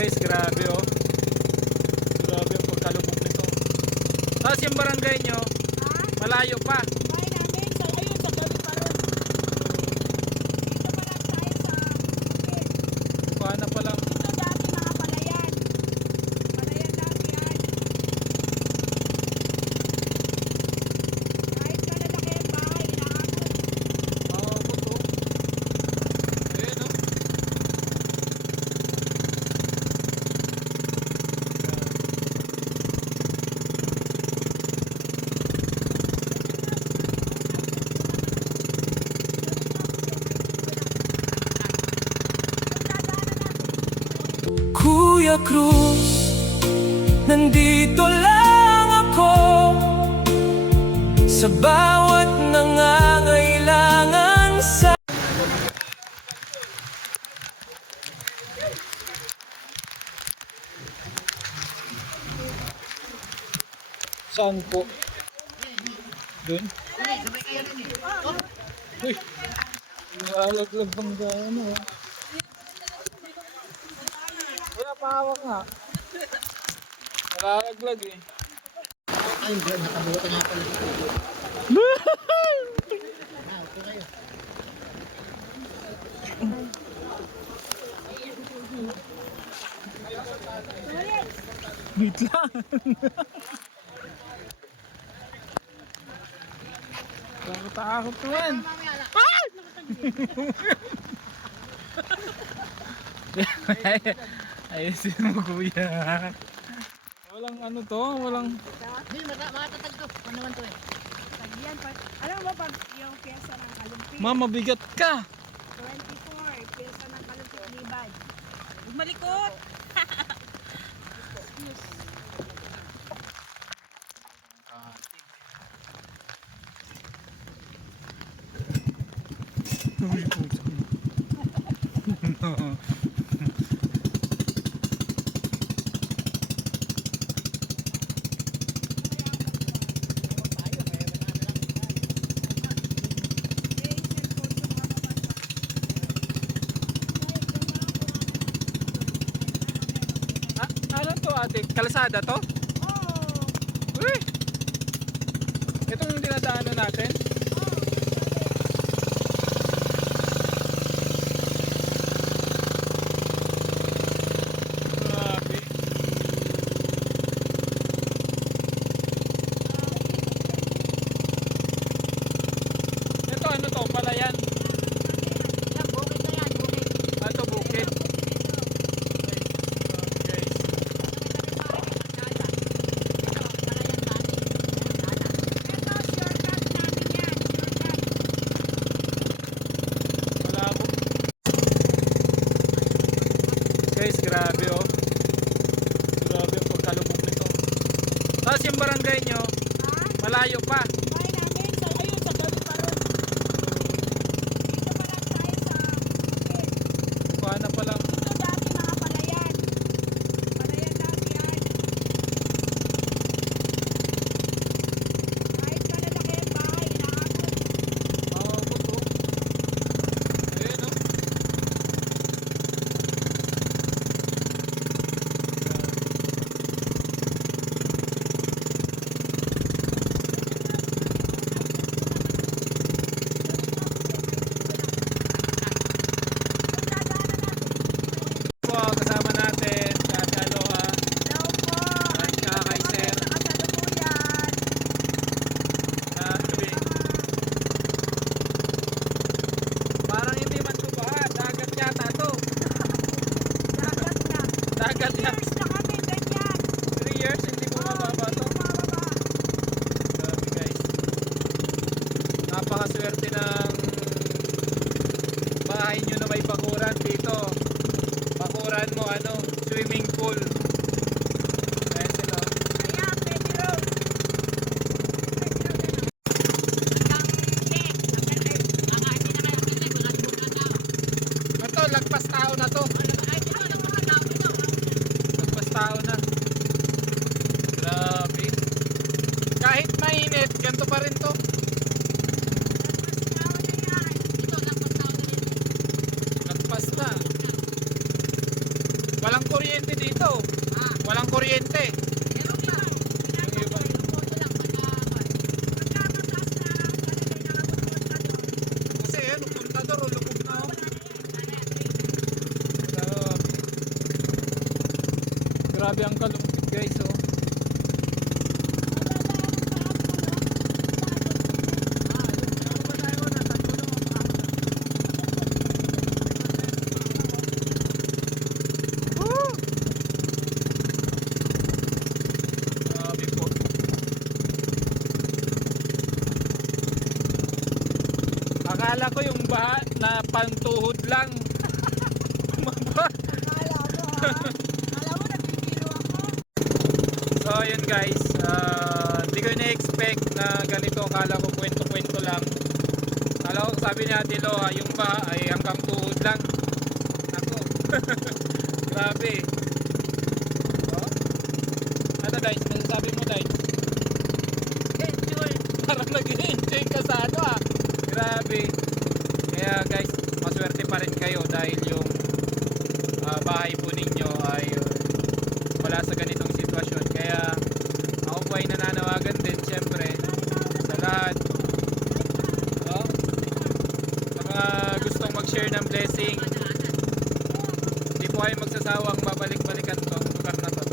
Guys, grabe oh. Grabe yung pagkalubog nito. Tapos yung barangay nyo, malayo pa. Bahay namin, sa ayun, sa gabi pa ron. Dito pa lang tayo sa bukid. Kuha pa lang. Ito dati mga palayan. Palayan dati yan. Kahit malalaki ang bahay, inaakot. Makakabot oh. Ayun oh. Kuya Cruz, nandito lang ako sa bawat nangangailangan sa Saan po? Doon? Uy! Nalaglag bang gano'n oh. Wala pa hawak nga. Nalalaglag eh. Ay, hindi. Nakabuti nga pala. Okay kayo. Wait lang. Takot naman. Ayusin mo kuya. Walang ano to, walang... Hindi, makatatag to. Ano naman to eh? Tagyan pa. Alam mo pag yung pyesa ng kalumpit, Mama, bigat ka. 24, pyesa ng kalumpit libad. Huwag malikot! Ano to ate? Kalsada to? Oh! Uy! Itong dinadaanan natin? Grabe. Ito ano to? Palayan? Yan, bukid na yan, bukid. Ito bukid? Guys. Malabo. Guys, grabe oh. Grabe yung pagkalubog nito. Tapos yung barangay nyo, malayo pa. Bahay namin, sa ayun, sa gabi pa ron. Dito pa lang tayo sa bukid. Kuha pa lang. Ito dati mga palayan. Palayan dati yan. Kahit malalaki ang bahay, inaakot. Makakabot oh. Ayun oh. Po, kasama natin, Kakaloha, Hello po! at Kakaiser, Nakasalukuyan. na tuwing. Parang hindi man to baha, dagat yata to. Dagat na. Dagat yan. Years na kami, ganyan. 3 years, hindi bumababa to. Bumababa. Grabe guys. Napakaswerte ng bahay nyo na may bakuran dito. Bakuran mo ano, swimming pool. Ayan sila. Kaya, pwede road. Ito, lagpas tao na to. Lagpas tao na. Grabe. Kahit mainit, ganito pa rin to. Lagpas na. Walang kuryente dito. Walang kuryente. Meron pa. Yung iba. Photo lang, Kasi ano, puntador o lubog na. Oh. Grabe ang kalungkit guys oh. Grabe po. Akala ko yung baha na pantuhod lang. So yun guys, hindi ko na-expect na ganito. Akala ko kwento-kwento lang. Akala ko sabi ni Ate Loa, yung baha ay hanggang tuhod lang. Ako. Grabe. Oh. Ano Dice, masasabi mo Dice? enjoy. Parang nag-enjoy ka sa ano ah. Grabe. Kaya guys, maswerte pa rin kayo dahil yung bahay po ninyo ay wala sa ganitong sitwasyon. Kaya ako po ay nananawagan din syempre sa lahat. Oh, sa mga gustong mag-share ng blessing, hindi po kayo magsasawang babalik-balikan to ang lugar na to.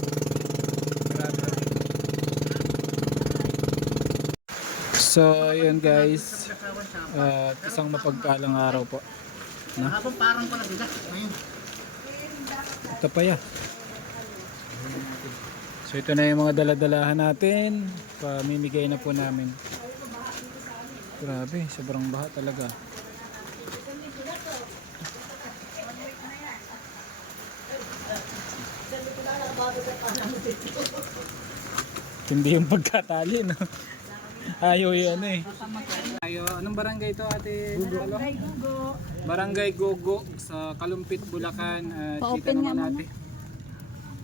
Grabe. So yun guys, isang mapagpalang araw po. Habang parang pala sila. Ngayon. Ito pa ya. So ito na yung mga daladalahan natin. Pamimigay na po namin. Grabe, sobrang baha talaga. Hindi yung pagkatali, no? Ayaw yun eh. Ayo, anong barangay ito ate? Barangay Gugo. Barangay Gogo sa Kalumpit, Bulacan. Chika naman natin.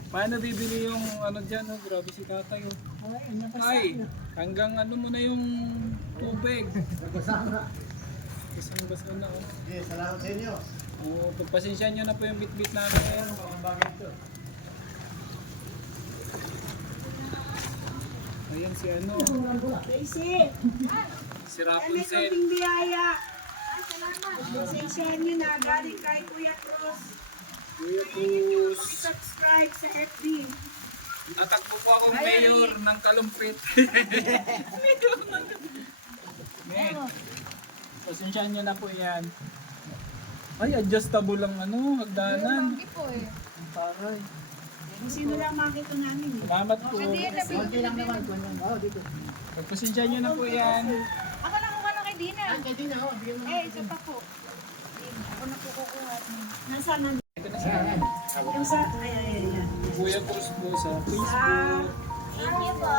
Paano bibili yung ano dyan? Oh? Grabe si tatay. Oh. Ay, hanggang ano mo na yung tubig. Basang-basa na. Oh. Yes, salamat sa inyo. Oh, pagpasensya nyo na po yung bit-bit namin ngayon. Ayan si ano. Tracy. Si Ano Rapunzel. yung biyaya? Pasensya nyo na. Galing kay Kuya Cruz. Kuya Cruz. Subscribe sa FB. Natakbo po akong mayor ng Kalumpit. Mayor. Pasensyahan nyo na po yan. Ay, adjustable lang ano, hagdanan. Ang taray. Kung sino lang makita namin. Salamat po. Okay lang naman. Oo, dito. Pagpasensyahan nyo na po yan. Ako lang kung ano kay Dina. Kaya din ako, bigyan mo. Isa pa po. Ako na po kukuha. Nasaan na? Ito na siya. Yung sa... Ay. Kuya Cruz po sa Ah, Facebook. thank you po.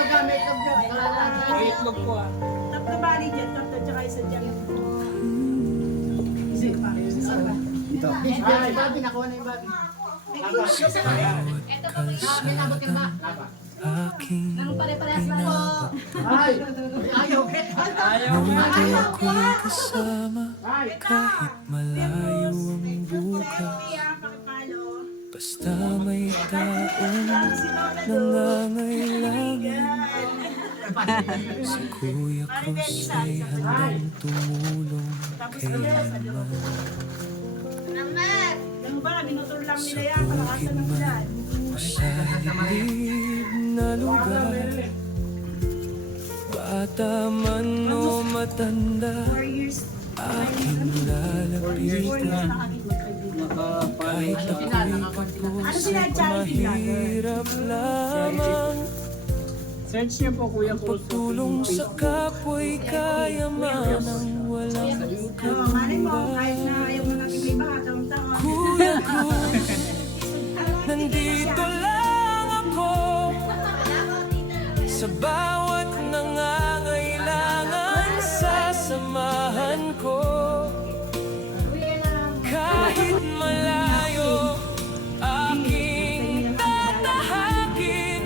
Mag-makeup dyan. May itlog po ah. Tatlo bali dyan. Tatlo tsaka isa dyan. Dito. Ay, Bobby, nakuha na yung Bobby. Kinabot ka na ba? aking Pare-parehas lang po. Ay! Ayaw! Ayaw nga. ako'y kasama kahit malayo ang bukas. Basta may taong nangangailangan. Si Kuya Cruz ay handang tumulong kailanman. Ano ba? Binutol lang nila yan. Palakasan ng ulan. Sa liblib na lugar, bata man o matanda, 4 years. aking lalapitan. Kahit ako'y kapos at mahirap lamang, Search niyo po Kuya Cruz. pagtulong sa kapwa'y kayaman ang walang Malay mo, kahit na ayaw mo natin may baha, taon-taon. Kuya Cruz. Nandito lang ako sa bawat nangangailangan, sasamahan ko. Kahit malayo, aking tatahakin.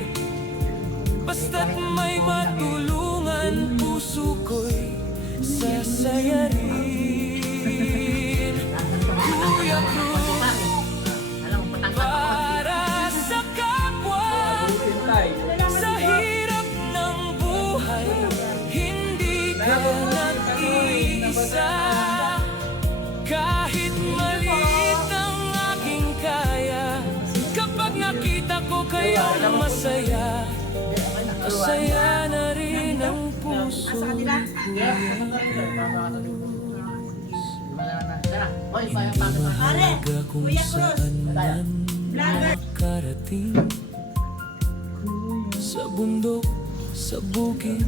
Basta't may matulungan, puso ko'y sasayarin. Kuya Cruz, maliit ang aking kaya. Kapag nakita ko kayong masaya, masaya na rin ang puso ko. Mahalaga kung saan man makarating, sa bundok, sa bukid,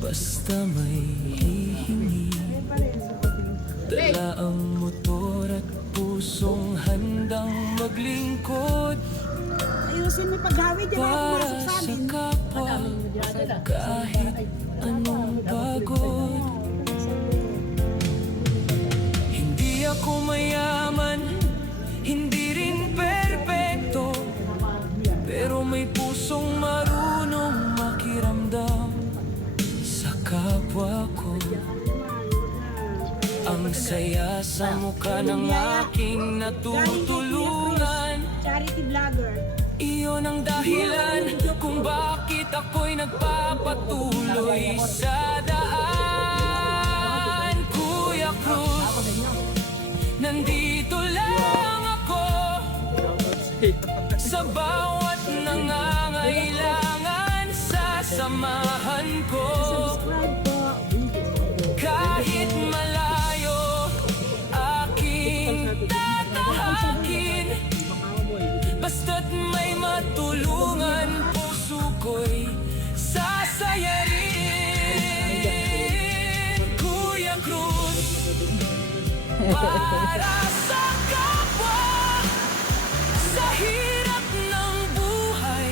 basta may hihingi. Dala ang motor at pusong handang maglingkod Ayusin mo paghawid, di ba? para Pumasok sa sa amin. kapwa, kahit anong pagod. Hindi ako mayaman, hindi rin perpekto, pero may pusong marunong makiramdam sa kapwa ko. Ang saya sa mukha ng aking natutulungan, Charity vlogger. iyon ang dahilan kung bakit ako'y nagpapatuloy sa daan. Kuya Cruz, nandito lang ako sa bawat nangangailangan, sasamahan ko. Subscribe po. Kahit malayo, aking tatahakin. Basta't may matulungan, puso ko'y sasayarin. Kuya Cruz, para sa kapwa, sa hirap ng buhay,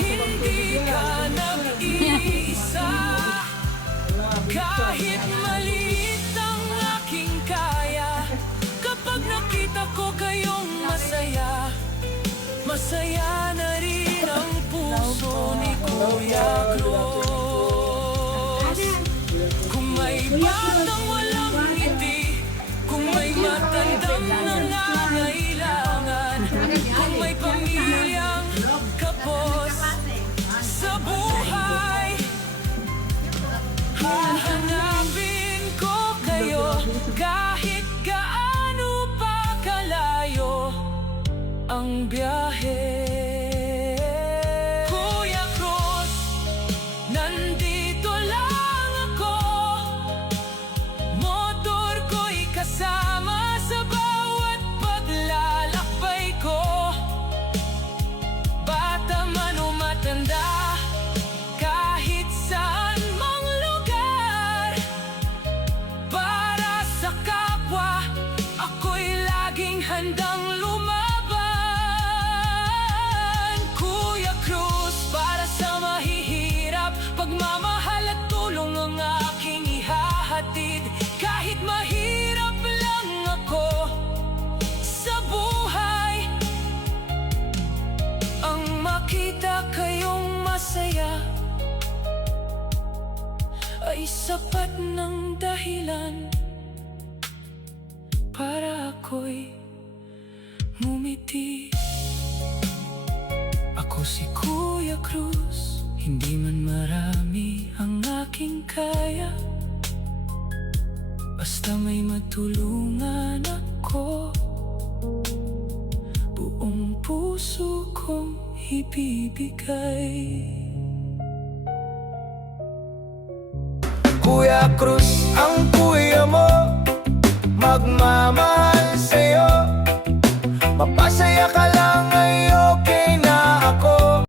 hindi ka nag-iisa. Kahit maliit ang aking kaya, kapag nakita ko kayong masaya, masaya na rin ang puso ni Kuya Cruz. Kung may batang walang ngiti, kung may matandang nangangailangan, kung may pamilyang kapos sa buhay, hahanapin ko kayo kahit gaano pa kalayo ang biyahe. Kuya Cruz, nandito lang ako, motor ko'y kasama sa bawat paglalakbay ko. Bata man o matanda, kahit saan mang lugar, para sa kapwa, ako'y laging handang lumaban. Kuya Cruz, para sa mahihirap, pagmamahal at tulong ang aking ihahatid. Kahit mahirap lang ako sa buhay, ang makita kayong masaya ay sapat ng dahilan para ako'y ngumiti. Ako si Kuya Cruz, hindi man marami ang aking kaya, basta may matulungan ako, buong puso kong ibibigay. Kuya Cruz, ang